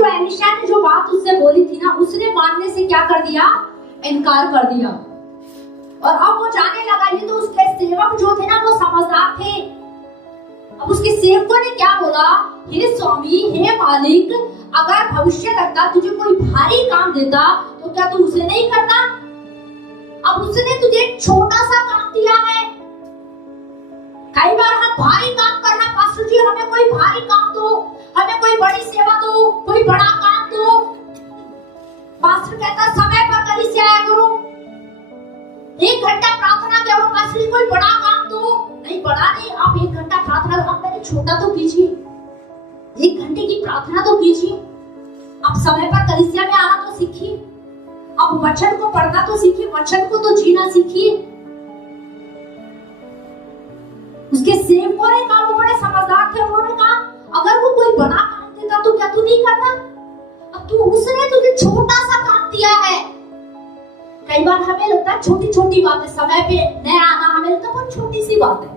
जो एलिशा ने जो बात उससे बोली थी ना, उसने मानने से क्या कर दिया, इनकार कर दिया। और अब वो जाने लगा। ये तो उसके सेवक जो थे ना वो समझदार थे। अब उसके सेवकों ने क्या बोला, हे स्वामी, हे मालिक, अगर भविष्य लगता तुझे कोई भारी काम देता तो क्या तू उसे नहीं करता? अब उसने तुझे छोटा सा काम दिया है। कई बार हम भारी काम करना, पास्टर जी हमें कोई भारी काम दो, हमें कोई बड़ी सेवा दो, कोई बड़ा काम दो। पास्टर कहता समय पर कलीसिया आया करो, 1 घंटा प्रार्थना करो। पास्टर जी कोई बड़ा काम दो, नहीं बड़ा नहीं, आप 1 घंटा प्रार्थना, आप पहले छोटा तो कीजिए, 1 घंटे की प्रार्थना तो कीजिए। आप समय पर कलीसिया में आना तो सीखिए, आप वचन को पढ़ना तो सीखिए, वचन को तो जीना सीखिए। उसके सेवकों ने कहा, वो बड़े समझदार थे, उन्होंने कहा अगर वो कोई बड़ा काम देता तो क्या तू नहीं करता? अब तू, उसने तुझे छोटा सा काम दिया है। कई बार हमें लगता है छोटी छोटी बातें, समय पे न आना हमें लगता है बहुत छोटी सी बात है,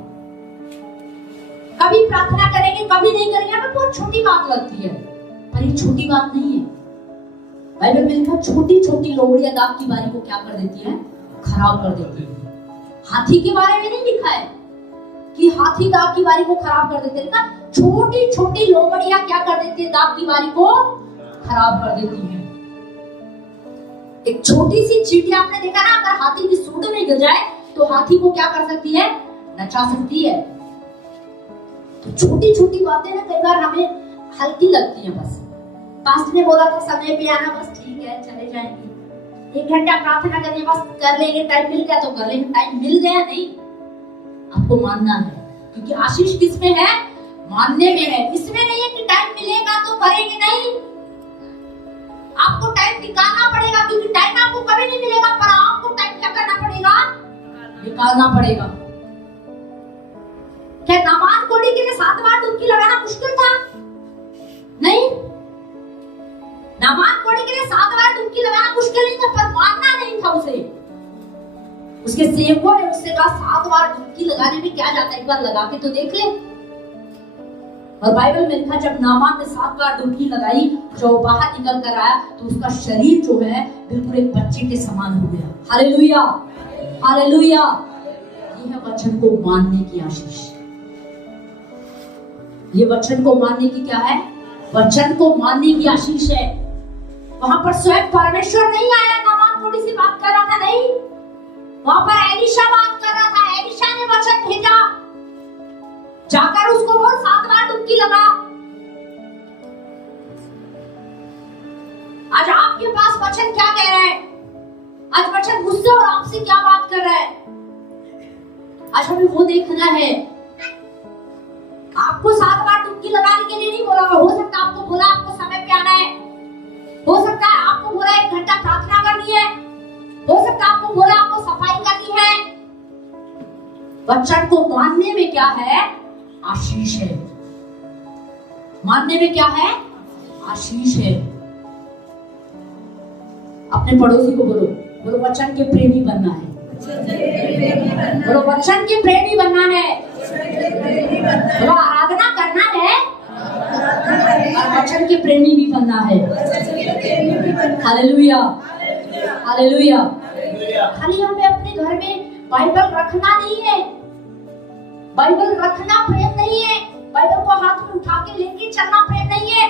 कभी प्रार्थना करेंगे कभी नहीं करेंगे, हमें बहुत छोटी बात लगती है, पर ये छोटी बात नहीं है। बाइबल में लिखा छोटी छोटी लोमड़ियां दाग की बारी को क्या कर देती है, खराब कर देती है। हाथी के बारे में नहीं लिखा है कि हाथी दाग की बारी को खराब कर देते हैं, छोटी छोटी लोमड़ियां क्या कर देती है, दाग की बारी को खराब कर देती है। एक छोटी सी चींटी आपने देखा ना, अगर हाथी की सूंड में गिर जाए तो हाथी को क्या कर सकती है, नचा सकती है। तो छोटी छोटी बातें ना कई बार हमें हल्की लगती हैं। बस पास्ट ने बोला था समय पे आना, बस ठीक है चले जाएंगे, 1 घंटा प्रार्थना करनी, बस कर लेंगे, टाइम मिल गया तो कर लेंगे, टाइम मिल गया नहीं, आपको मानना है, क्योंकि आशीष किसमें है, मानने में है। इसमें नहीं है कि टाइम मिलेगा तो करेंगे, नहीं, आपको टाइम निकालना पड़ेगा, क्योंकि टाइम आपको कभी नहीं मिलेगा, पर आपको टाइम क्या करना पड़ेगा, निकालना पड़ेगा। क्या नामान कोड़ी के लिए 7 बार डुबकी लगाना मुश्किल था? नहीं, नामान कोड़ी के लिए 7 बार डुबकी लगाना मुश्किल नहीं था, पर मानना नहीं था उसे। उसके सेवकों ने उससे कहा 7 बार डुबकी लगाने में क्या जाता है, एक बार लगा के तो देख ले। और बाइबल में लिखा जब नामान ने 7 बार डुबकी लगाई, जो बाहर निकल कर आया तो उसका शरीर जो है बिल्कुल एक बच्चे के समान हो गया। Hallelujah, hallelujah. यह वचन को मानने की आशीष, ये वचन को मानने की क्या है, वचन को मानने की आशीष है। वहां पर स्वयं परमेश्वर नहीं आया, नामान थोड़ी सी बात कर रहा था, नहीं, वहां पर एलिशा बात कर रहा था। एलिशा ने वचन भेजा, जाकर उसको बोल 7 बार डुबकी लगा। आज आपके पास वचन क्या कह रहा है, आज वचन मुझसे और आपसे क्या बात कर रहा है, आज हमें वो देखना है। आपको 7 बार डुबकी लगाने के लिए नहीं बोला, हो सकता है आपको बोला आपको समय पे आना है, हो सकता है आपको बोला 1 घंटा प्रार्थना करनी है, हो सकता है आपको बोला आपको सफाई करनी है। वचन को मानने में क्या है, आशीष है। मानने में क्या है, आशीष है। अपने पड़ोसी को बोलो, बोलो वचन के प्रेमी बनना है, बोलो वचन के प्रेमी बनना है, बोलो आराधना करना है और वचन के प्रेमी भी बनना है। Hallelujah, hallelujah. खाली हमें अपने घर में बाइबल रखना नहीं है, बाइबल रखना प्रेम नहीं है, बाइबल को हाथ में उठा के लेके चलना प्रेम नहीं है,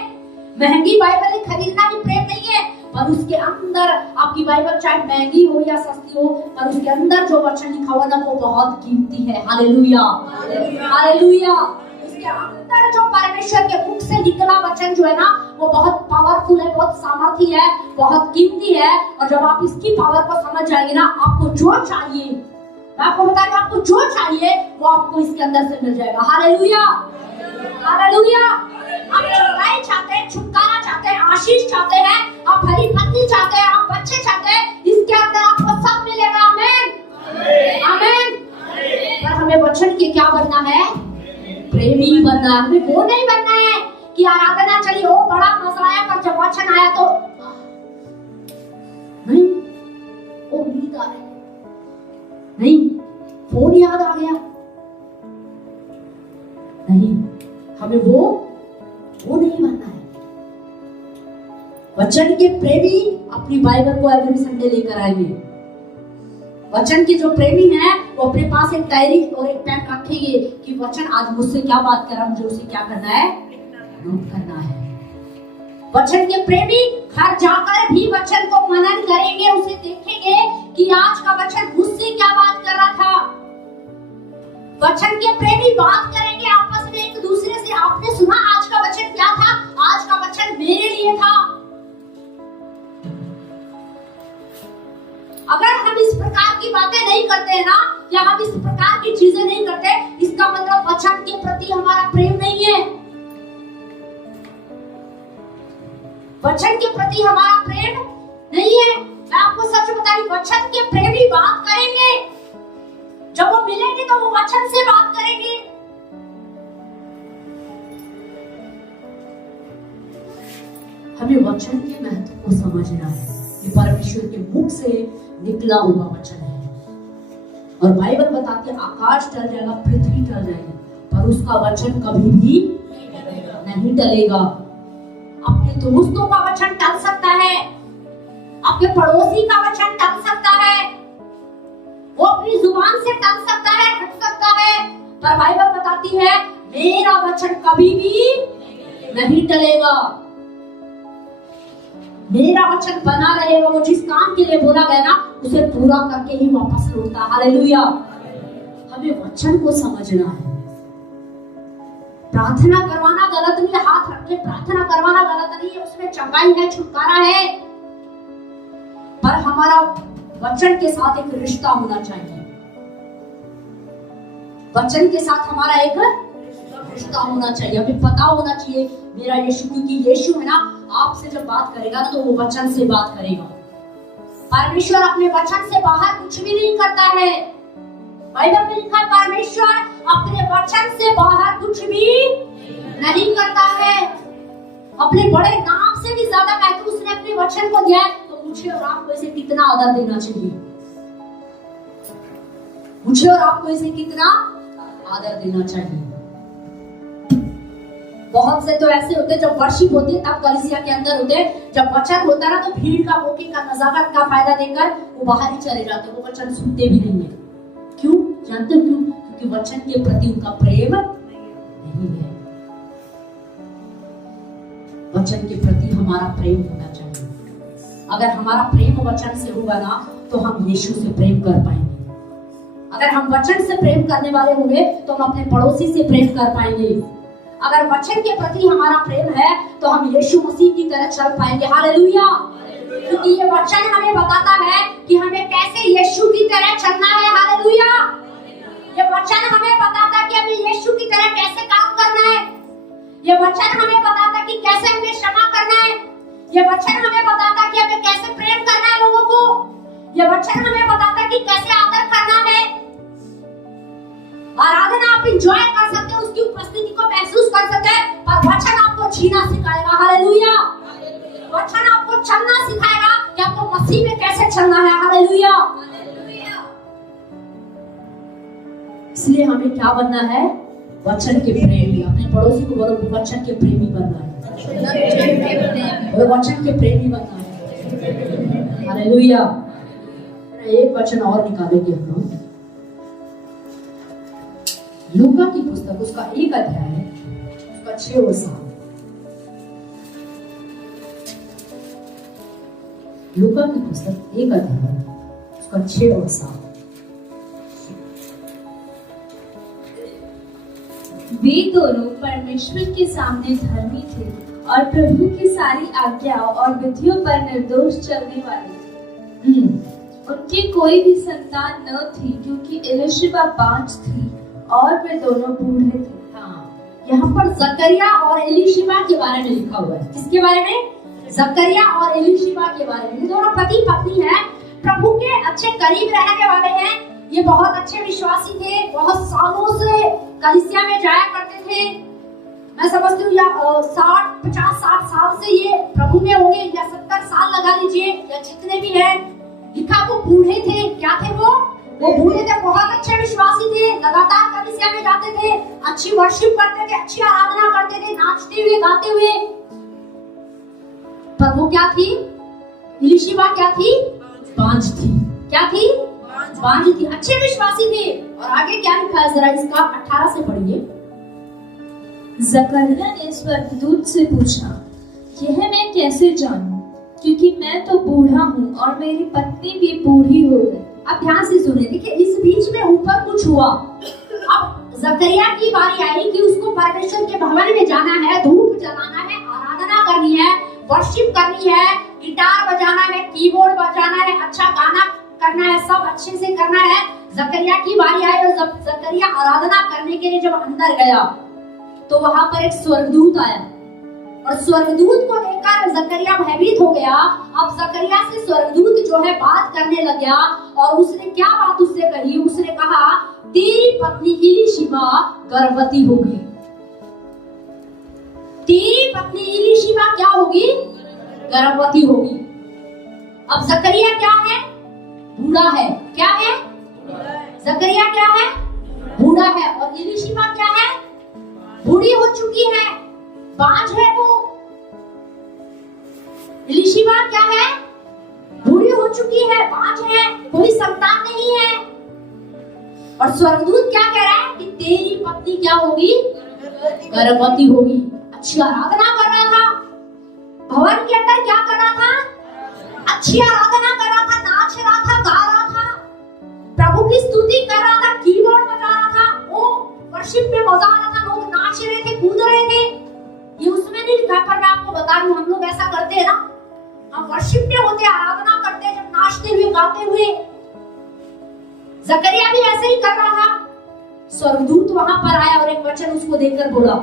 महंगी बाइबल खरीदना भी प्रेम नहीं है, पर उसके अंदर आपकी बाइबल चाहे महंगी हो या सस्ती हो, पर उसके अंदर जो वचन लिखा हुआ ना वो बहुत कीमती है। Hallelujah, hallelujah. उसके अंदर जो परमेश्वर के मुख से निकला वचन जो है ना वो बहुत पावरफुल है, बहुत सामर्थी है, बहुत कीमती है। और जब आप इसकी पावर को समझ जाएंगे ना, आपको जो चाहिए, मैं आपको बता दूं, आपको जो चाहिए वो आपको इसके अंदर से मिल जाएगा। Hallelujah, hallelujah. आप छुटकारा चाहते हैं, छुटकारा चाहते हैं, आशीष चाहते हैं, आप हरी पत्नी चाहते हैं, आप बच्चे चाहते हैं, इसके अंदर आपको सब मिलेगा। आमीन, आमीन। पर हमें वचन के क्या बनना है, प्रेमी बनना है। हमें वो नहीं बनना है कि आराधना चली, ओ बड़ा मजा आया, पर जब वचन आया तो नहीं, ओ नींद आ रही, नहीं, फोन याद आ गया, नहीं, हमें वो नहीं बनना है। वचन के प्रेमी अपनी बाइबल को एवरी संडे लेकर आएंगे। वचन के जो प्रेमी हैं वो अपने पास एक डायरी और एक पेन रखेंगे कि वचन आज मुझसे क्या बात कर रहा, मुझे उसे क्या करना है, नोट करना है। वचन के प्रेमी घर जाकर भी वचन को मनन करेंगे, उसे देखेंगे कि आज का वचन मुझसे क्या बात कर रहा था। वचन के प्रेमी बात करेंगे आपस में एक दूसरे से, आपने सुना आज का वचन क्या था, आज का वचन मेरे लिए था। अगर हम इस प्रकार की बातें नहीं करते हैं ना, या हम इस प्रकार की चीजें नहीं करते, इसका मतलब वचन के प्रति हमारा प्रेम नहीं है। वचन के प्रति हमारा प्रेम नहीं है। मैं आपको सच बता रही, वचन के प्रेमी बात करेंगे, जब वो मिलेंगे तो वो वचन से बात करेंगे। हमें वचन के महत्व को समझना है। ये परमेश्वर के मुख से निकला हुआ वचन है, और बाइबल बताती है आकाश टल जाएगा, पृथ्वी टल जाएगी, पर उसका वचन कभी भी नहीं टलेगा। अपने दोस्तों का वचन टल सकता है, आपके पड़ोसी का वचन टल सकता है, वो अपनी जुबान से टल सकता है, हट सकता है, पर बाइबल बताती है मेरा वचन कभी भी नहीं टलेगा। मेरा वचन बना रहेगा। वो जिस काम के लिए बोला गया ना, उसे पूरा करके ही वापस लौटता। हालेलुया। हमें वचन को समझना है। प्रार्थना करवाना गलत नहीं है, हाथ रख के प्रार्थना करवाना गलत नहीं है, उसमें चंगाई है, छुटकारा है, पर हमारा वचन के साथ एक रिश्ता होना चाहिए। वचन के साथ हमारा एक रिश्ता होना चाहिए। हमें पता होना चाहिए मेरा यीशु, क्योंकि यीशु है ना, आपसे जब बात करेगा तो वो वचन से बात करेगा। परमेश्वर अपने वचन से बाहर कुछ भी नहीं करता है। बाइबल में लिखा है परमेश्वर अपने वचन से बाहर कुछ भी नहीं करता है। अपने बड़े नाम से भी ज्यादा महत्व उसने अपने वचन को दिया है, तो मुझे और आपको इसे कितना आदर देना चाहिए। मुझे और आपको इसे कितना आदर देना चाहिए। बहुत से तो ऐसे होते जब वर्शिप होती है तब कलीसिया के अंदर होते हैं, जब वचन होता है ना तो भीड़ का, मौके का, नजाकत का फायदा देकर वो बाहर ही चले जाते, वो वचन सुनते भी नहीं है। क्यों? जानते हो क्यों? क्योंकि वचन के प्रति उनका प्रेम नहीं है। वचन के प्रति हमारा प्रेम होना चाहिए। अगर हमारा प्रेम वचन से होगा ना तो हम यीशु से प्रेम कर पाएंगे। अगर हम वचन से प्रेम करने वाले होंगे तो हम अपने पड़ोसी से प्रेम कर पाएंगे। अगर वचन के प्रति हमारा प्रेम है तो हम यीशु मसीह की तरह चल पाएंगे। हालेलुया। क्योंकि ये वचन हमें बताता है कि हमें कैसे यीशु की तरह चलना है। हालेलुया। ये वचन हमें बताता है कि हमें यीशु की तरह कैसे काम करना है। ये वचन हमें बताता है कि कैसे हमें क्षमा करना है। ये वचन हमें बताता है कि हमें कैसे प्रेम करना है लोगों को। ये वचन हमें बताता है कि कैसे आदर करना है। आराधना आप एंजॉय कर सकते हो, उसकी उपस्थिति को महसूस कर सकते हैं, पर वचन आपको जीना सिखाएगा। हालेलुया। वचन आपको चलना सिखाएगा कि आपको मसीह में कैसे चलना है। हालेलुया। इसलिए हमें क्या बनना है? वचन के प्रेमी। अपने पड़ोसी को बोलो वचन के प्रेमी बनना है। बोलो वचन के प्रेमी बनना है। हालेलुया। एक वचन और निकालेंगे हम लोग, लूका की पुस्तक, उसका 1 अध्याय, उसका 6 और 7। लूका की पुस्तक 1 अध्याय, उसका 6 और 7। वे दोनों परमेश्वर के सामने धर्मी थे और प्रभु की सारी आज्ञाओं और विधियों पर निर्दोष चलने वाले थे। उनकी कोई भी संतान न थी, क्योंकि एलिशबा बांझ थी और वे दोनों बूढ़े थे। हाँ, यहाँ पर जकरिया और एलिशबा के बारे में लिखा हुआ है। किसके बारे में? जकरिया और एलिशबा के बारे में। ये दोनों पति पत्नी हैं, प्रभु के अच्छे करीब रहने वाले हैं। ये बहुत अच्छे विश्वासी थे, बहुत सालों से कलीसिया में जाया करते थे। मैं समझती हूँ 50-60 साल से ये प्रभु में होंगे, या 70 साल लगा लीजिए, या जितने भी हैं। लिखा वो बूढ़े थे। क्या थे वो बूढ़े थे, बहुत अच्छे विश्वासी थे, लगातार कलीसिया में जाते थे, अच्छी वर्शिप करते थे, अच्छी आराधना करते थे, नाचते हुए गाते हुए। पर वो क्या थी? इलीशिबा क्या थी? बांझ थी। क्या थी? बांझ थी। अच्छे विश्वासी थे। और आगे क्या लिखा है जरा इसका 18 से पढ़िए। जकरिया ने स्वर्गदूत से पूछा, यह मैं कैसे जानूं, क्योंकि मैं तो बूढ़ा हूँ और मेरी पत्नी भी बूढ़ी हो गई। अब ध्यान से सुने। देखिए इस बीच में ऊपर कुछ हुआ। अब जकरिया की बारी आई कि उसको परमेश्वर के भवन में जाना है, धूप जलाना है, आराधना करनी है, वर्शिप करनी है, गिटार बजाना है, कीबोर्ड बजाना है, अच्छा गाना करना है, सब अच्छे से करना है। जकरिया की बारी आई और जब जकरिया आराधना करने के लिए जब अंदर गया तो वहां पर एक स्वर्गदूत आया और स्वर्गदूत को देखकर जकरिया भयभीत हो गया। अब जकरिया से स्वर्गदूत जो है बात करने लग गया और उसने क्या बात उससे कही? उसने कहा तेरी पत्नी इलीशिबा गर्भवती होगी। तेरी पत्नी इलीशिबा क्या होगी? गर्भवती होगी। अब जकरिया क्या है? बूढ़ा है। क्या है? जकरिया क्या है? बूढ़ा है। और इलीशिबा क्या है? बूढ़ी हो चुकी है, बांझ है वो। इलीशिबा क्या है? बूढ़ी हो चुकी है, बांझ है, कोई संतान नहीं है। और स्वर्गदूत क्या कह रहा है कि तेरी पत्नी क्या होगी? गर्भवती होगी। अच्छी आराधना कर रहा था, भवन के अंदर क्या कर रहा था? अच्छी आराधना कर रहा था, नाच रहा था, गा रहा था, प्रभु की स्तुति कर रहा था, कीबोर्ड बजा रहा था, वो वर्शिप में मजा आ रहा था, लोग नाच रहे थे, कूद रहे थे। ये उसमें नहीं लिखा, पर मैं आपको बता रही हूँ, हम लोग ऐसा करते हैं ना, हम वर्शिप में होते, आराधना करते हैं, जब नाचते हुए गाते हुए। जकरिया भी ऐसे ही कर रहा था। स्वर्गदूत वहां पर आया और एक वचन उसको देकर बोला।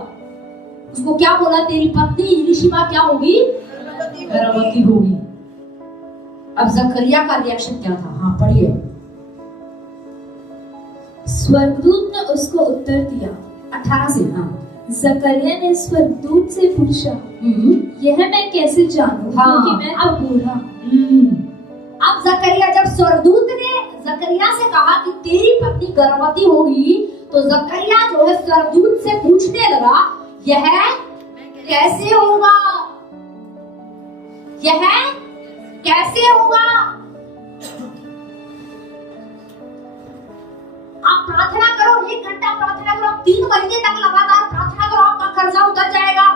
उसको क्या बोला? तेरी पत्नी इलीशिबा क्या होगी? गर्भवती होगी। अब जकरिया का रिएक्शन क्या था? हाँ पढ़िए। स्वर्गदूत ने उसको उत्तर दिया, 18 से। हाँ। जकरिया ने स्वर्गदूत से पूछा, यह मैं कैसे जानूं, क्योंकि मैं तो बूढ़ा। अब जकरिया, जब स्वर्गदूत ने जकरिया से कहा कि तेरी पत्नी गर्भवती होगी, तो जकरिया जो है स्वर्गदूत से पूछने लगा, यह कैसे होगा? यह कैसे होगा? आप प्रार्थना करो, 1 घंटा प्रार्थना करो, 3 महीने तक लगातार प्रार्थना करो, आपका कर्जा उतर जाएगा।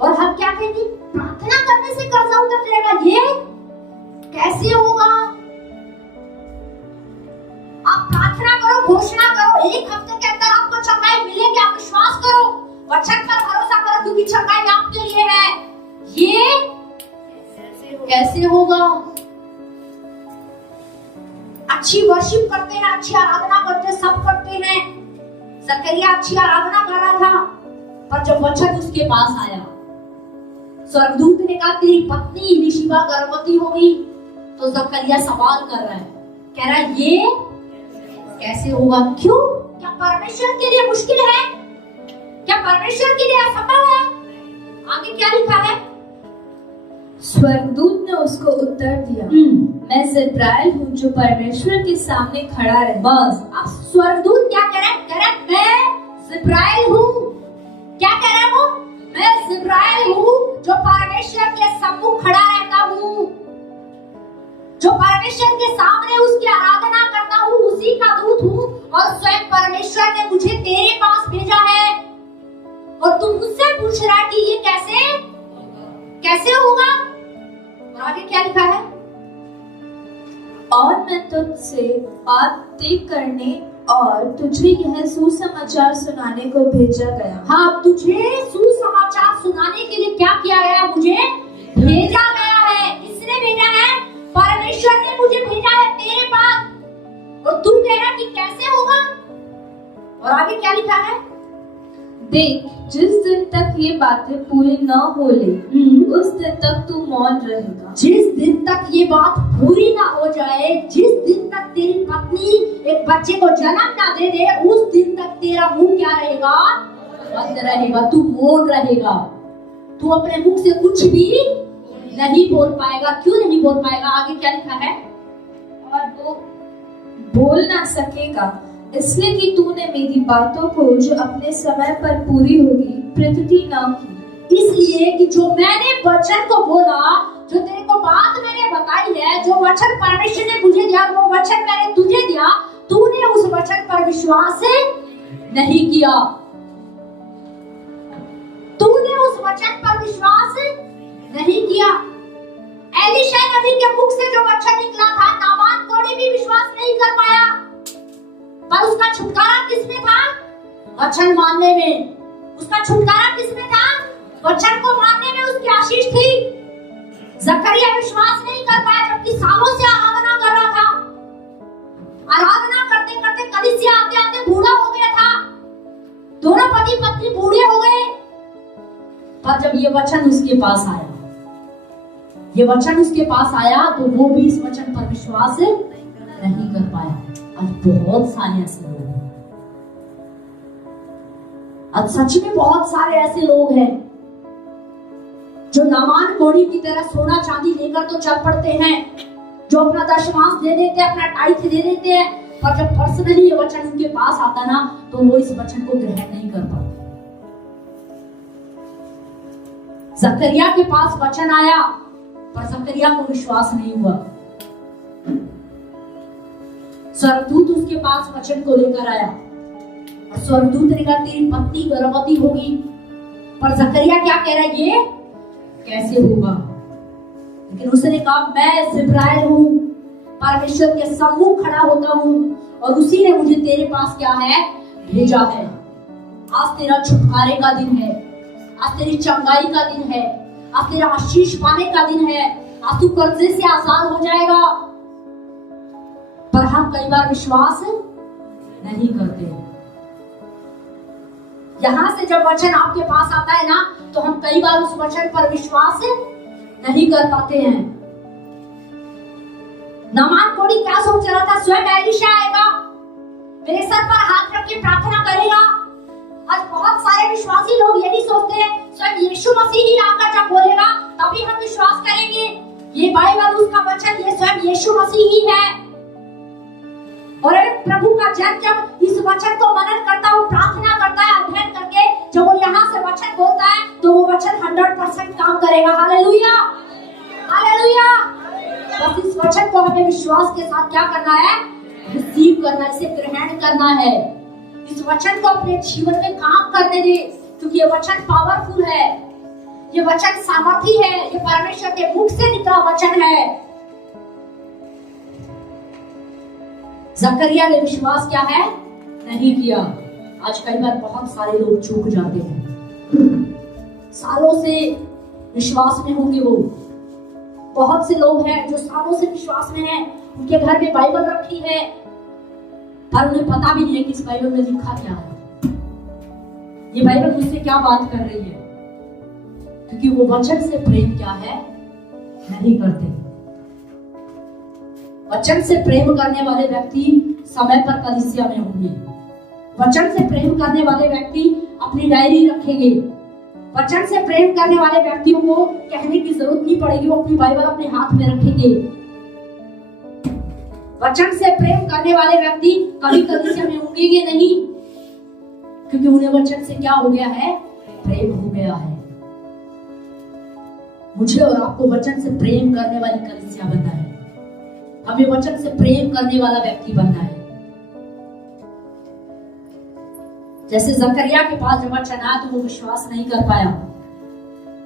और हम क्या कहेंगे? प्रार्थना करने से कर्जा उतर जाएगा, ये कैसे होगा? आप प्रार्थना करो, घोषणा करो, 1 हफ्ते के अंदर आपको चंगाई मिलेगी, आप विश्वास करो, वचन पर भरोसा करो, क्योंकि चंगाई आपके लिए है। ये कैसे होगा? अच्छी वर्शिप करते हैं, अच्छी आराधना करते हैं, सब करते हैं। जकरिया अच्छी आराधना कर रहा था, पर जब वचन उसके पास आया, स्वर्गदूत ने कहा तेरी पत्नी इलीशिबा गर्भवती होगी, तो जकरिया सवाल कर रहा है, कह रहा है ये कैसे होगा? क्यों? क्या परमेश्वर के लिए मुश्किल है? क्या परमेश्वर के लिए असंभव है? आगे क्या लिखा है? स्वर्गदूत ने उसको उत्तर दिया, मैं जिब्राइल हूँ जो परमेश्वर के सामने खड़ा है। बस। अब स्वर्गदूत क्या कह रहा है? कह रहा है मैं जिब्राइल हूँ। क्या कह रहा है वो? मैं जिब्राइल हूँ जो परमेश्वर के सम्मुख खड़ा रहता हूँ, जो परमेश्वर के सामने उसकी आराधना करता हूँ, उसी का दूत हूँ। और स्वयं परमेश्वर ने मुझे तेरे पास भेजा है और तू मुझसे पूछ रहा है कि ये कैसे होगा? और आगे क्या लिखा है? और मैं तुझसे बातें करने और तुझे यह सुसमाचार सुनाने को भेजा गया। हाँ, तुझे सुसमाचार सुनाने के लिए क्या किया गया? मुझे भेजा गया है। किसने भेजा है? परमेश्वर ने मुझे भेजा है तेरे पास। और तू कह रहा कि कैसे होगा? और आगे क्या लिखा है? देख, जिस दिन तक ये बातें पूरी न हो ले, उस दिन तक तू मौन रहेगा। जिस दिन तक ये बात पूरी ना हो जाए, जिस दिन तक तेरी पत्नी एक बच्चे को जन्म ना दे दे, उस दिन तक तेरा मुंह क्या रहेगा? बंद रहेगा। तू मौन रहेगा। तू अपने मुख से कुछ भी नहीं बोल पाएगा। क्यों नहीं बोल पाएगा? आगे क्या लिखा है? और वो बोल ना सकेगा, इसलिए कि तूने मेरी बातों को जो अपने समय पर पूरी होगी प्रतीति न की। इसलिए कि जो मैंने वचन को बोला, जो तेरे को बात मैंने बताई है, जो वचन परमेश्वर ने मुझे दिया, वो वचन मैंने तुझे दिया, तूने उस वचन पर विश्वास नहीं किया। तूने उस वचन पर विश्वास नहीं किया। एलीशा नबी के मुख से जो वचन निकला था, नामान कोढ़ी भी विश्वास नहीं कर पाया, पर उसका छुटकारा किसमें था? वचन मानने में। उसका छुटकारा किसमें था? वचन को मानने में उसकी आशीष थी। जकरिया विश्वास नहीं कर पाया, जबकि सालों से आराधना कर रहा था। आराधना करते करते कलीसिया आते आते बूढ़ा हो गया था। दोनों पति पत्नी बूढ़े हो गए। पर जब ये वचन उसके पास आया, ये वचन उसके पास आया, तो वो भी इस वचन पर विश्वास नहीं कर पाया। आज बहुत सारे ऐसे लोग हैं, आज सच में बहुत सारे ऐसे लोग हैं जो नामान कोढ़ी की तरह सोना चांदी लेकर तो चल पड़ते हैं, जो अपना दशमांश दे देते हैं, अपना टाइथ दे देते हैं, पर जब पर्सनली ये वचन उनके पास आता ना, तो वो इस वचन को ग्रहण नहीं कर पाते। जकरिया के पास वचन आया, पर जकरिया को विश्वास नहीं हुआ। स्वर्गदूत उसके पास वचन को लेकर आया, और स्वर्गदूत ने कहा तेरी पत्नी गर्भवती होगी। पर जकरिया क्या कह रहा है, ये कैसे होगा? लेकिन उसने कहा मैं जिब्राइल हूँ, परमेश्वर के सम्मुख खड़ा होता हूँ, और उसी ने मुझे तेरे पास क्या है, भेजा है। आज तेरा छुटकारे का दिन है, आज तेरी चंगाई का दिन है, आज तेरा आशीष पाने का दिन है, आज तू कर्जे से आजाद हो जाएगा। पर हम कई बार विश्वास नहीं करते। यहां से जब वचन आपके पास आता है ना, तो हम कई बार उस वचन पर विश्वास नहीं कर पाते हैं। नामान कोढ़ी क्या सोच रहा था? स्वयं एलीशा आएगा, मेरे सर पर हाथ रख के प्रार्थना करेगा। आज बहुत सारे विश्वासी लोग यही सोचते हैं, स्वयं यीशु मसीह ही आकर जब बोलेगा तभी हम विश्वास करेंगे। ये बाइबल उसका वचन, ये स्वयं यीशु मसीह ही है। और प्रभु का जन जब इस वचन को मनन करता है, वो प्रार्थना करता है, अध्ययन करके जब वो यहाँ से वचन बोलता है, तो वो वचन 100% काम करेगा। Hallelujah, hallelujah. बस इस वचन को हमें विश्वास के साथ क्या करना है? रिसीव करना, इसे ग्रहण करना है। इस वचन को अपने जीवन में काम करने दे, क्योंकि ये वचन पावरफुल है, ये वचन सामर्थी है, ये परमेश्वर के मुख से निकला वचन है। जकरिया ने विश्वास क्या है? नहीं किया। आज कई बार बहुत सारे लोग चूक जाते हैं, सालों से विश्वास में होंगे वो। बहुत से लोग हैं जो सालों से विश्वास में हैं, उनके घर में बाइबल रखी है, पर उन्हें पता भी नहीं है कि इस बाइबल में लिखा क्या है, ये बाइबल मुझसे क्या बात कर रही है, क्योंकि वो वचन से प्रेम क्या है, नहीं करते। वचन से प्रेम करने वाले व्यक्ति समय पर कलीसिया में होंगे। वचन से प्रेम करने वाले व्यक्ति अपनी डायरी रखेंगे। वचन से प्रेम करने वाले व्यक्तियों को कहने की जरूरत नहीं पड़ेगी, वो अपनी बाइबल अपने हाथ में रखेंगे। वचन से प्रेम करने वाले व्यक्ति कभी कलीसिया में होंगे नहीं, क्योंकि उन्हें वचन से क्या हो गया है? प्रेम हो गया है। मुझे और आपको वचन से प्रेम करने वाली कलीसिया बनना है। हमें वचन से प्रेम करने वाला व्यक्ति बनना है। जैसे जकरिया के पास जब वचन आया तो वो विश्वास नहीं कर पाया।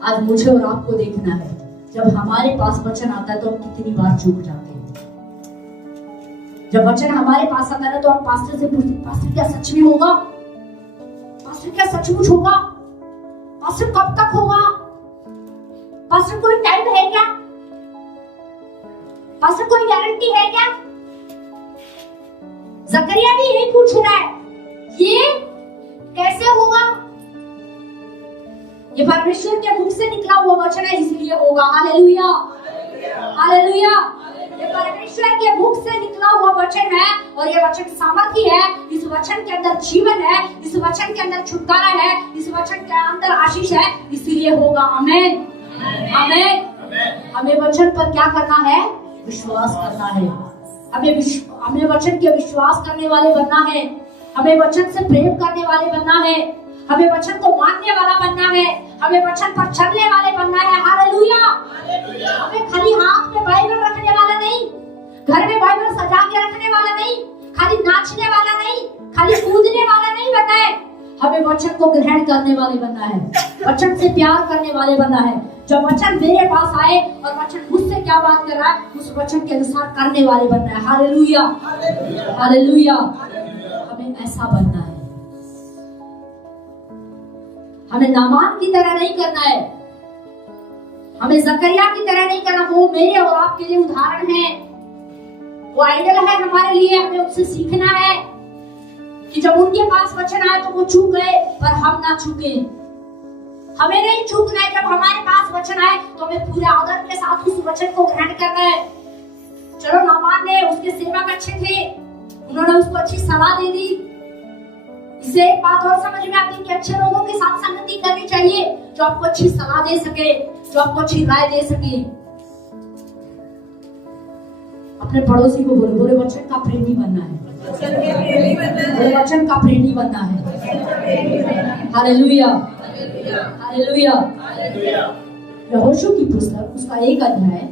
आज मुझे और आपको देखना है, जब हमारे पास वचन आता है तो हम कितनी बार चूक जाते हैं। जब वचन हमारे पास आता है तो हम पास्टर से पूछते, पास्टर क्या सच में होगा? पास्टर क्या सचमुच होगा? पास्टर कब तक होगा? पास्टर कोई टाइम है क्या? पास्टर कोई गारंटी है क्या? जकरिया भी यही पूछ रहा है, ये कैसे होगा? ये परमेश्वर के मुख से निकला हुआ वचन है, इसलिए होगा। Hallelujah, hallelujah. ये परमेश्वर के मुख से निकला हुआ वचन है, और ये वचन सामर्थी है। इस वचन के अंदर जीवन है, इस वचन के अंदर छुटकारा है, इस वचन के अंदर आशीष है, इसीलिए होगा। आमीन, आमीन। हमें वचन पर क्या करना है? विश्वास करना है। हमें वचन के विश्वास करने वाले बनना है। हमें वचन से प्रेम करने वाले बनना है। हमें वचन को मानने वाला बनना है। हमें वचन पर चलने वाले बनना है। हालेलुया। हमें खाली हाथ में बाइबल रखने वाला नहीं, घर में बाइबल सजा के रखने वाला नहीं, खाली नाचने वाला नहीं, खाली कूदने वाला नहीं बनना है। हमें वचन को ग्रहण करने वाले बनना है, वचन से प्यार करने वाले बनना है। जब वचन मेरे पास आए और वचन मुझसे क्या बात कर रहा है, उस वचन के अनुसार करने वाले बनना है। Hallelujah, hallelujah. हमें ऐसा बनना है। हमें नामान की तरह नहीं करना है, हमें जकरिया की तरह नहीं करना। वो मेरे और आपके लिए उदाहरण है, वो आइडल है हमारे लिए। हमें उससे सीखना है कि जब उनके पास वचन आए तो वो चूक गए, पर हम ना चूके। हमें नहीं चूकना है। जब हमारे पास वचन आए तो हमें पूरे आदर के साथ उस वचन को ग्रहण करना है। चलो, नामान ने, उसके सेवक अच्छे थे, उन्होंने उसको अच्छी सलाह दे दी। इससे एक बात और समझ में आती है कि अच्छे लोगों के साथ संगति करनी चाहिए, जो आपको अच्छी सलाह दे सके, जो आपको अच्छी राय दे सके। अपने पड़ोसी को बोलो, बोले वचन का प्रेमी बनना है, वचन का प्रेमी बनना है। Hallelujah, hallelujah. यहोशू की पुस्तक, उसका 1 अध्याय,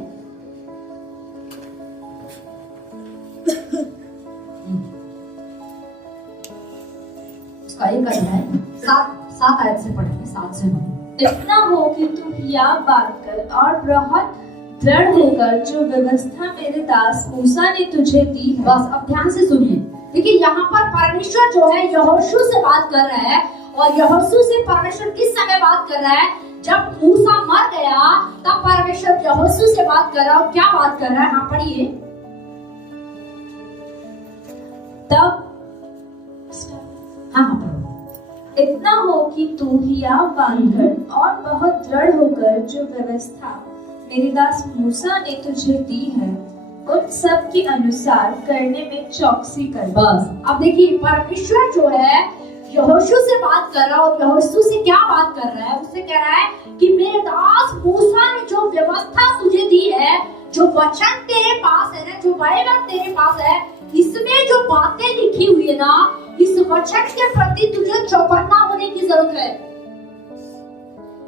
उसका 1 अध्याय 7 आयत से पढ़ेंगे, 7 से 9। इतना हो कि तू हियाव बांधकर और बहुत दृढ़ होकर जो व्यवस्था मेरे दास मूसा ने तुझे दी है। बस अब ध्यान से सुनिए। देखिए, यहाँ पर परमेश्वर जो है यहोशू से बात कर रहा है, और यहोशू से परमेश्वर किस समय बात कर रहा है? जब मूसा मर गया तब परमेश्वर यहोशू से बात कर रहा है। और क्या बात कर रहा है? हाँ, पढ़िए। तब हाँ, इतना हो कि तू हियाव बांधकर और बहुत दृढ़ होकर जो व्यवस्था मेरे दास मूसा ने तुझे दी है उन सब के अनुसार करने में चौकसी कर। बस अब देखिए, परमेश्वर जो है यहोशू से बात कर रहा है, और यहोशू से क्या बात कर रहा है? उससे कह रहा है कि मेरे दास मूसा ने जो व्यवस्था तुझे दी है, जो वचन तेरे पास है ना, जो बाइबल तेरे पास है, इसमें जो बातें लिखी हुई है ना, इस वचन के प्रति तुझे चौकन्ना होने की जरूरत है।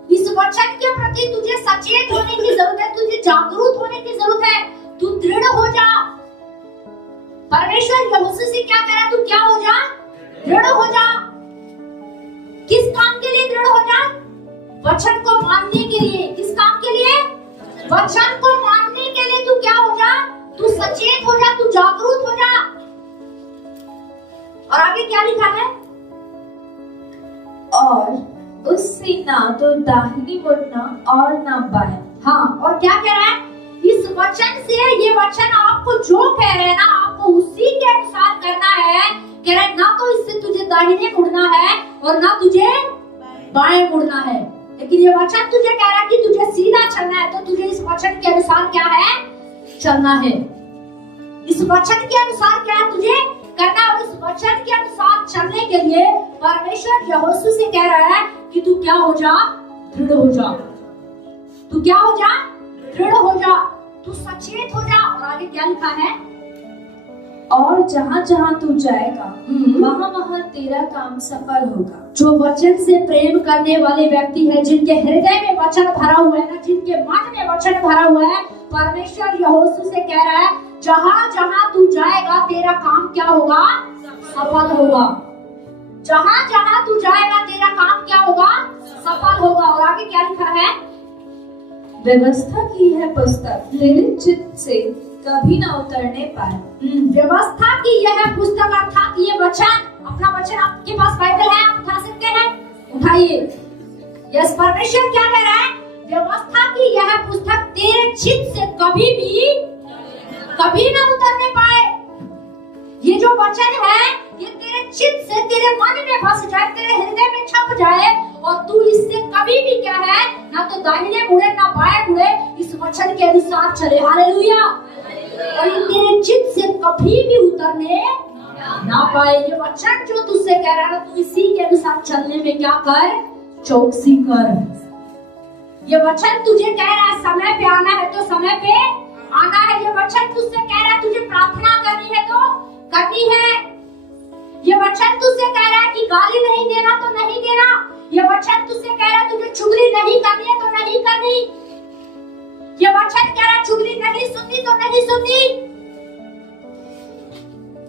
इस वचन के प्रति तुझे सचेत होने की जरूरत है, तुझे जागरूक होने की जरूरत है। तू दृढ़ हो जा। परमेश्वर यहोशू से क्या कह रहा है? तू क्या हो जा? दृढ़ हो जा। किस काम के लिए दृढ़ हो जा? वचन को मानने के लिए। किस काम के लिए? वचन को मानने के लिए तू क्या हो जा? तू सचेत हो जा, तू जागरूक हो जा। और आगे क्या लिखा है? और उससे ना तो दाहिनी मुड़ना और ना बाएं। हाँ, और क्या कह रहा है? इस वचन से, ये वचन आपको जो कह रहे हैं ना, आपको उसी के अनुसार करना है। कह रहा है ना तो इससे तुझे दाहिने मुड़ना है और ना तुझे बाएं मुड़ना है। लेकिन ये वचन तुझे कह रहा है कि तुझे सीधा चलना है, तो तुझे इस वचन के अनुसार क्या है? चलना है। इस वचन के अनुसार क्या है? तुझे करना है। और इस वचन के अनुसार चलने के लिए परमेश्वर यहोशू से कह रहा है कि तू क्या हो जा? दृढ़ हो जा। तू क्या हो जा? दृढ़ हो जा। तू सचेत हो जा। और आगे क्या लिखा है? और जहाँ जहाँ तू जाएगा वहाँ वहाँ तेरा काम सफल होगा। जो वचन से प्रेम करने वाले व्यक्ति है, जिनके हृदय में वचन भरा हुआ है ना, जिनके मन में वचन भरा हुआ है, परमेश्वर यहोशू से कह रहा है जहाँ जहाँ तू जाएगा तेरा काम क्या होगा? सफल होगा। जहाँ जहाँ तू जाएगा तेरा काम क्या होगा? सफल होगा। और आगे क्या लिखा है? व्यवस्था की यह पुस्तक तेरे चित्त से कभी न उतरने पाए। व्यवस्था की यह पुस्तक अर्थात ये वचन, अपना वचन, आपके पास बाइबल है, आप उठा सकते हैं, उठाइए। यस, परमेश्वर क्या कह रहा है? व्यवस्था की यह पुस्तक तेरे चित्त से कभी न उतरने पाए। ये जो वचन है, ये तेरे चित्त से, तेरे मन में बस जाए, तेरे हृदय में छप जाए, और तू इससे कभी भी क्या है? ना तो दाहिने मुड़े ना बाएं मुड़े, इस वचन के अनुसार चले। हालेलुया। और ये तेरे चित्त से कभी भी उतरने ना पाए। ये वचन जो तुझसे कह रहा है, तू इसी के अनुसार चलने में क्या कर? चौकसी कर। ये वचन तुझे कह रहा है समय पे आना है तो समय पे आना है। ये वचन तुझसे कह रहा है तुझे प्रार्थना करनी है तो करनी है। ये वचन तुझसे कह रहा है कि गाली नहीं देना तो नहीं देना। ये वचन तुझसे कह रहा है तुझे चुगली वचन कह रहा है चुगली नहीं सुननी तो नहीं सुननी।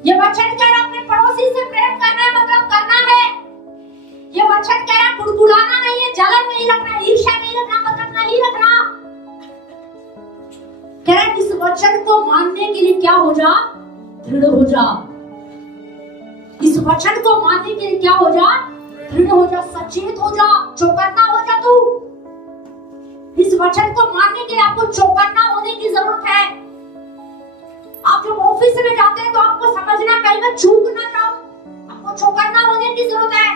ये वचन कह रहा है अपने पड़ोसी से प्रेम करना है मतलब करना है। ये वचन कह रहा है कुड़कुड़ाना नहीं है, जलन नहीं रखना, ईर्ष्या नहीं रखना मतलब नहीं रखना। कह रहा है इस वचन को मानने के लिए क्या हो जा, दृढ़ हो जा। इस वचन को मानने के लिए क्या हो जा, दृढ़ हो जा, सचेत हो जा, चौकन्ना हो जा। तू इस वचन को मानने के लिए आपको चौकन्ना होने की जरूरत है। आप जब ऑफिस में जाते हैं तो आपको समझना कहीं मैं चूक ना जाऊं, आपको चौकन्ना होने की जरूरत है।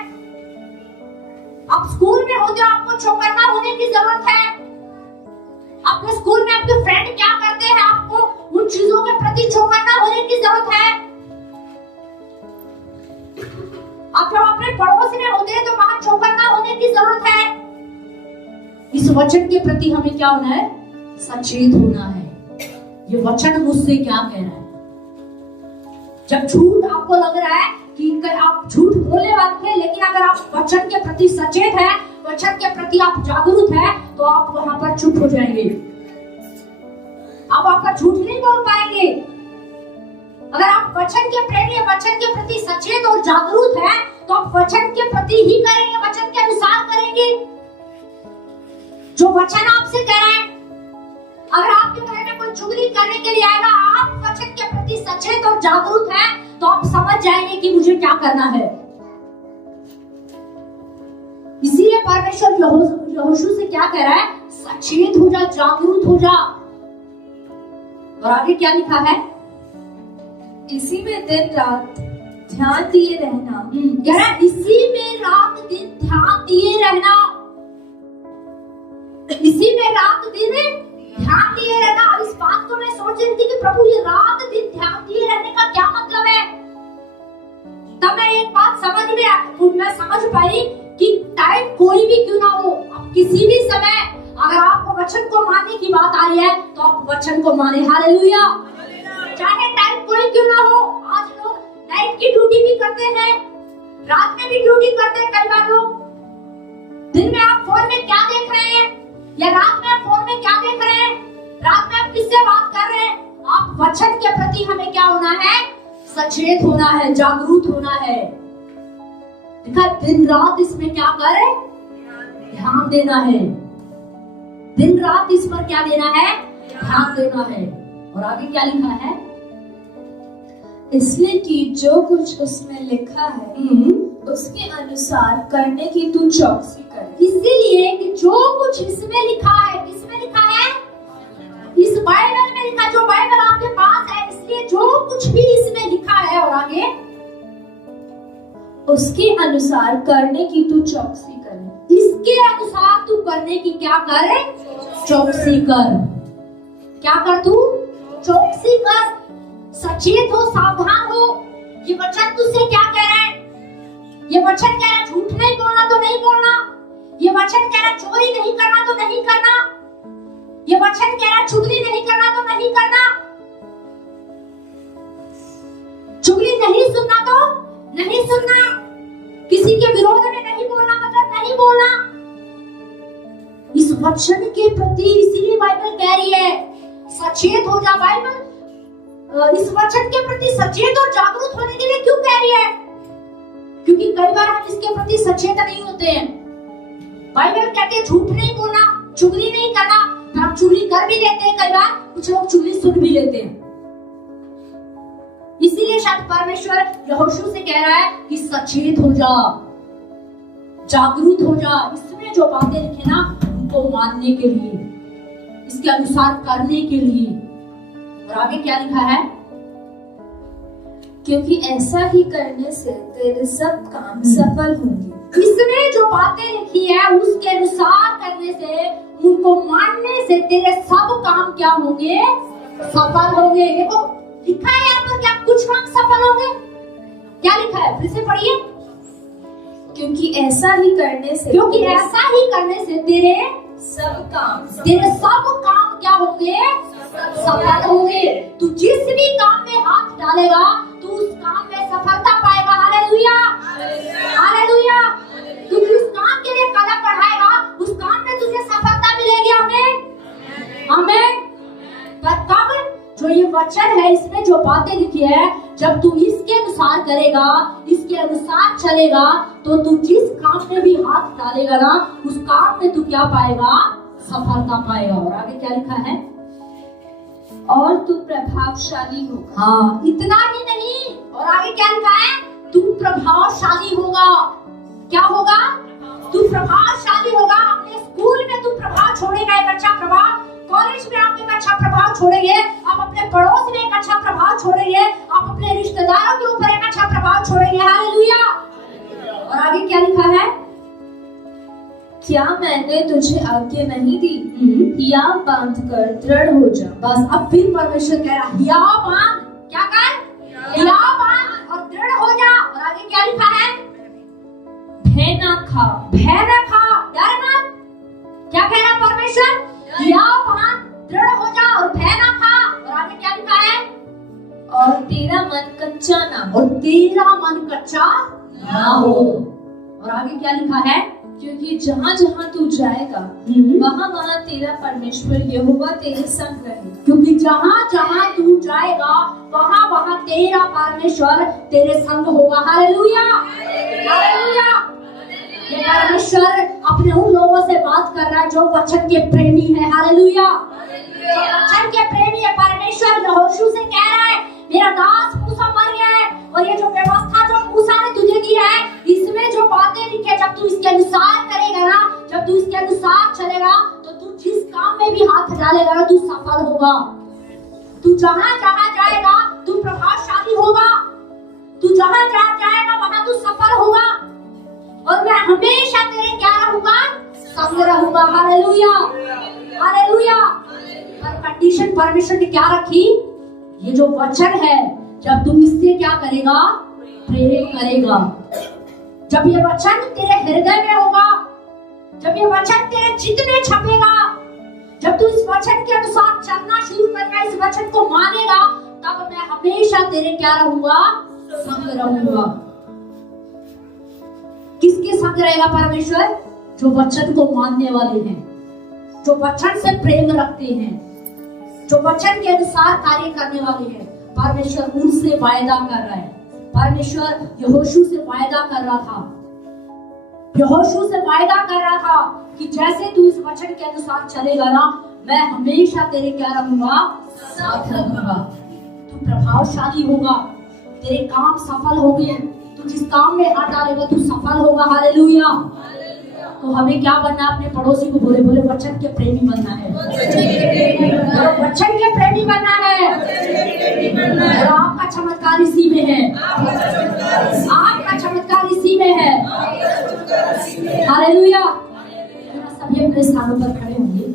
आप स्कूल में होते हो, आपको चौकन्ना होने की जरूरत है। आपके स्कूल में आपके फ्रेंड क्या करते हैं, आपको उन चीजों के प्रति चौकन्ना होने की जरूरत है। आप जब अपने पड़ोस में होते हैं तो वहां चौकन्ना होने की जरूरत है। इस वचन के प्रति हमें क्या होना है, सचेत होना है। ये वचन मुझसे क्या कह रहा है। जब झूठ आपको लग रहा है कि आप झूठ बोलने वाले हैं, लेकिन अगर आप वचन के प्रति सचेत हैं, वचन के प्रति आप जागरूक हैं, तो आप वहां पर चुप हो जाएंगे। आप आपका झूठ नहीं बोल पाएंगे। अगर आप वचन के प्रेमी, वचन के प्रति सचेत और जागरूक हैं, तो आप वचन के प्रति ही करेंगे, वचन के अनुसार करेंगे जो वचन आपसे कह रहे हैं। अगर आपके घर में कोई चुगली करने के लिए आएगा, आप वचन के प्रति सचेत और जागरूक हैं, तो आप समझ जाएंगे कि मुझे क्या करना है। इसीलिए परमेश्वर यहोशू से क्या कह रहा है, सचेत हो जा, जागरूक हो जा। और आगे क्या लिखा है, इसी में दिन रात ध्यान दिए रहना। कह रहा है इसी में रात दिन ध्यान दिए रहना। इसी में रात दिन ध्यान दिए रहना। इस बात को मैं सोच रही थी कि प्रभु ये रात दिन ध्यान दिए रहने का क्या मतलब है। तब मैं एक बात मैं समझ पाई कि टाइम कोई भी क्यों ना हो, आप किसी भी समय अगर आपको वचन को मानने की बात आ रही है तो आप वचन को माने। हालेलुया। चाहे टाइम कोई क्यों ना हो। आज लोग नाइट की ड्यूटी भी करते हैं, रात में भी ड्यूटी करते हैं। कई बार लोग दिन में आप फोन में क्या देख रहे हैं, या रात में आप फोन में क्या देख रहे हैं, रात में आप किससे बात कर रहे हैं। आप वचन के प्रति हमें क्या होना है, सचेत होना है, जागरूक होना है। देखा दिन रात इसमें क्या करें, ध्यान देना है। दिन रात इस पर क्या देना है, ध्यान देना है। और आगे क्या लिखा है, इसलिए कि जो कुछ उसमें लिखा है उसके अनुसार करने की तू चौकसी कर। इसीलिए कि जो कुछ इसमें लिखा है, किसमें लिखा है, इस बाइबल में लिखा, जो बाइबल आपके पास है, इसलिए जो कुछ भी इसमें लिखा है, और आगे उसके अनुसार करने की तू चौकसी कर। इसके अनुसार तू करने की क्या कर, चौकसी कर। क्या कर, तू चौकसी कर, सचेत हो, सावधान हो। ये वचन तुझसे क्या कह रहा है, ये वचन कह रहा है झूठ नहीं बोलना तो नहीं बोलना। ये वचन कह रहा है चोरी नहीं करना तो नहीं करना। ये वचन कह रहा है चुगली नहीं करना तो नहीं करना। चुगली नहीं सुनना तो नहीं सुनना। किसी के विरोध में नहीं बोलना मतलब नहीं बोलना। इस वचन के प्रति इसीलिए बाइबल कह रही है सचेत हो जा। बाइबल इस वचन के प्रति सचेत और जागरूक होने के लिए क्यों कह रही है, क्योंकि कई बार हम इसके प्रति सचेत नहीं होते हैं। बाइबल कहते हैं झूठ नहीं बोलना, चुगली नहीं करना, हम चुगली कर भी लेते हैं। कई बार कुछ लोग चुगली सुन भी लेते हैं। इसीलिए शायद परमेश्वर यहोशू से कह रहा है कि सचेत हो जा, जागरूक हो जा। इसमें जो बातें लिखे ना उनको मानने के लिए, इसके अनुसार करने के लिए। और आगे क्या लिखा है, क्योंकि ऐसा ही करने से तेरे सब काम सफल होंगे। इसमें जो बातें लिखी है उसके अनुसार करने से, उनको मानने से तेरे सब काम क्या होंगे, सफल होंगे। देखो लिखा है यहाँ पर, क्या कुछ काम सफल होंगे। क्या लिखा है, फिर से पढ़िए। क्योंकि ऐसा ही करने से, क्योंकि ऐसा ही करने से तेरे सब काम क्या होंगे, सफल होंगे। तू जिस भी काम में हाथ डालेगा तू उस काम में सफलता पाएगा। Hallelujah, hallelujah. तू जिस काम के लिए कदम बढ़ाएगा उस काम में तुझे सफलता मिलेगी। आमीन, आमीन। जो ये वचन है, इसमें जो बातें लिखी है, जब तू इसके अनुसार करेगा, इसके अनुसार चलेगा, तो तू जिस काम में भी हाथ डालेगा ना, उस काम में तू क्या पाएगा? सफलता पाएगा। और आगे क्या लिखा है? और तू प्रभावशाली होगा। हाँ, इतना ही नहीं, और आगे क्या लिखा है? तू प्रभावशाली होगा। क्या होगा? तू प्रभावशाली होगा। अपने स्कूल में तू प्रभाव छोड़ेगा, एक अच्छा प्रभाव। कॉलेज में आप एक अच्छा प्रभाव छोड़ेंगे, आप अपने पड़ोस में एक अच्छा प्रभाव छोड़ेंगे, आप अपने रिश्तेदारों के ऊपर एक अच्छा प्रभाव छोड़ेंगे। हालेलुया। और आगे क्या लिखा है? क्या मैंने तुझे आज्ञा नहीं दी? हियाव बांधकर दृढ़ हो जा। बस अब फिर परमेश्वर कह रहा, हियाव बांध। क्या कर? हियाव बांध और दृढ़ हो जा। और आगे क्या लिखा है? भय ना खा। भय न खा, डर मत। क्या कह रहा परमेश्वर? हियाव बांध, दृढ़ हो जा और भय ना खा। और आगे क्या लिखा है? और तेरा मन कच्चा ना हो। और तेरा मन कच्चा ना हो। और आगे क्या लिखा है? क्योंकि जहाँ जहाँ तू जाएगा, वहाँ वहाँ तेरा परमेश्वर यहोवा तेरे संग रहेगा। क्योंकि जहाँ जहाँ तू जाएगा, वहाँ वहाँ तेरा परमेश्वर तेरे संग होगा। Hallelujah, hallelujah. ये परमेश्वर अपने उन लोगों से बात कर रहा है जो वचन के प्रेमी है। हालेलुया, जो वचन के प्रेमी है। परमेश्वर यहोशू से कह रहा है, मेरा दास मूसा मर गया है, और ये जो व्यवस्था जो मूसा ने तुझे दी है, इसमें जो बातें लिखी है, जब तू इसके अनुसार करेगा ना, जब तू इसके अनुसार चलेगा, तो तू जिस काम में भी हाथ डालेगा ना, तू सफल होगा। तू जहाँ जहाँ जाएगा, तू प्रभावशाली होगा। तू जहाँ जहाँ जाएगा, वहाँ तू सफल होगा। और मैं हमेशा तेरे क्या रहूंगा? संग रहूंगा। Hallelujah, hallelujah. पर कंडीशन परमेश्वर ने क्या रखी? ये जो वचन है, जब तुम इससे क्या करेगा? प्रेम करेगा। जब ये वचन तेरे हृदय में होगा, जब ये वचन तेरे चित्त में छपेगा, जब तू इस वचन के अनुसार चलना शुरू करेगा, इस वचन को मानेगा, तब मैं हमेशा तेरे क्या रहूंगा? संग रहूंगा। किसके संग रहेगा परमेश्वर? जो वचन को मानने वाले हैं, जो वचन से प्रेम रखते हैं, जो वचन के अनुसार कार्य करने वाले हैं। परमेश्वर उनसे वायदा कर रहा है। परमेश्वर यहोशू से वायदा कर रहा था, यहोशू से वायदा कर रहा था कि जैसे तू इस वचन के अनुसार चलेगा ना, मैं हमेशा तेरे क्या रहूंगा? साथ रहूंगा। तू प्रभावशाली होगा, तेरे काम सफल होंगे। तू जिस काम में हाथ डालेगा, तू सफल होगा। हालेलुया। तो हमें क्या बनना है? अपने पड़ोसी को बोले बोले वचन के प्रेमी बनना है। वचन के प्रेमी बनना है। और आपका चमत्कार इसी में है। आपका चमत्कार इसी में है। हालेलुया। सभी अपने स्थानों पर खड़े होंगे।